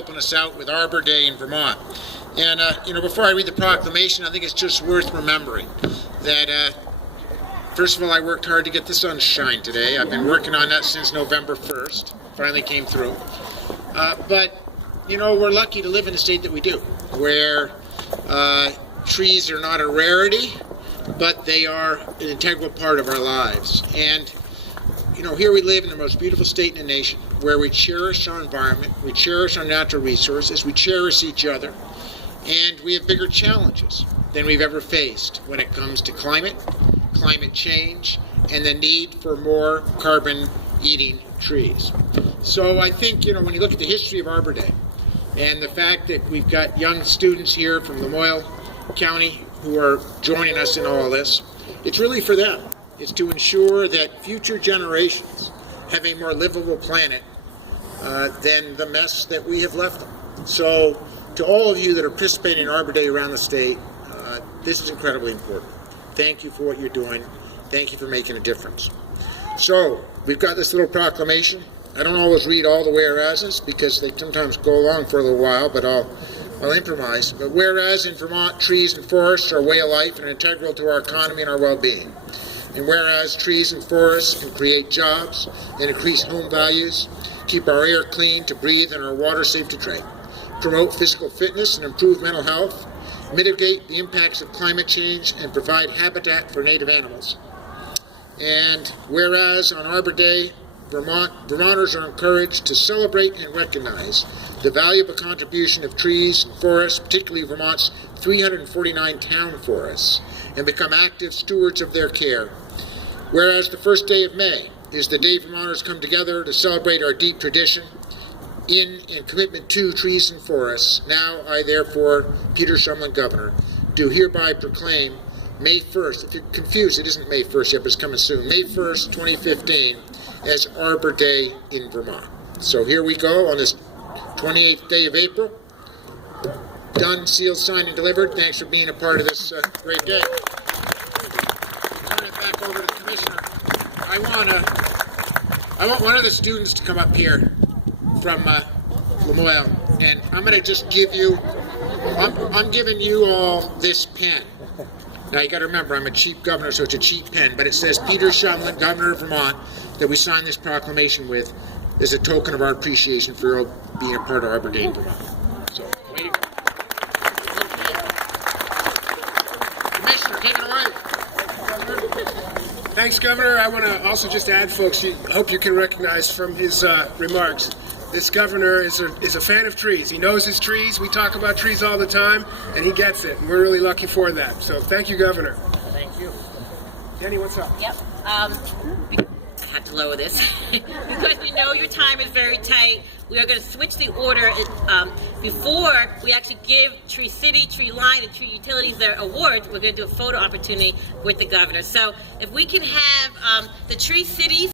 helping us out with Arbor Day in Vermont. And, before I read the proclamation, I think it's just worth remembering that, first of all, I worked hard to get the sun to shine today. I've been working on that since November 1st. Finally came through. But we're lucky to live in the state that we do, where trees are not a rarity, but they are an integral part of our lives. And here we live in the most beautiful state in the nation, where we cherish our environment, we cherish our natural resources, we cherish each other, and we have bigger challenges than we've ever faced when it comes to climate change, and the need for more carbon-eating trees. So I think, when you look at the history of Arbor Day, and the fact that we've got young students here from Lamoille County who are joining us in all this, it's really for them. It's to ensure that future generations have a more livable planet than the mess that we have left them. So to all of you that are participating in Arbor Day around the state, this is incredibly important. Thank you for what you're doing. Thank you for making a difference. So we've got this little proclamation. I don't always read all the whereases because they sometimes go along for a little while, but I'll improvise. But whereas in Vermont, trees and forests are a way of life and integral to our economy and our well-being. And whereas trees and forests can create jobs and increase home values, keep our air clean to breathe and our water safe to drink, promote physical fitness and improve mental health, mitigate the impacts of climate change, and provide habitat for native animals. And whereas on Arbor Day, Vermonters are encouraged to celebrate and recognize the valuable contribution of trees and forests, particularly Vermont's 349 town forests, and become active stewards of their care. Whereas the first day of May is the day Vermonters come together to celebrate our deep tradition in and commitment to trees and forests, now I therefore, Peter Shumlin, Governor, do hereby proclaim May 1st, if you're confused, it isn't May 1st yet, but it's coming soon, May 1st, 2015, as Arbor Day in Vermont. So here we go on this 28th day of April. Done, sealed, signed, and delivered. Thanks for being a part of this great day. Turn it back over to the Commissioner. I want one of the students to come up here from Lamoille, and I'm going to just give you, I'm giving you all this pen. Now you got to remember, I'm a cheap governor, so it's a cheap pen, but it says Peter Shumlin, Governor of Vermont, that we signed this proclamation with as a token of our appreciation for being a part of Arbor Day in Vermont. So, way to go. Commissioner, take it away. Thanks, Governor. I want to also just add, folks, I hope you can recognize from his remarks, this governor is a fan of trees. He knows his trees. We talk about trees all the time, and he gets it. And we're really lucky for that. So thank you, Governor. Thank you. Jenny, what's up? Yep. I have to lower this because we know your time is very tight. We are going to switch the order before we actually give Tree City, Tree Line, and Tree Utilities their awards. We're going to do a photo opportunity with the governor. So if we can have the Tree City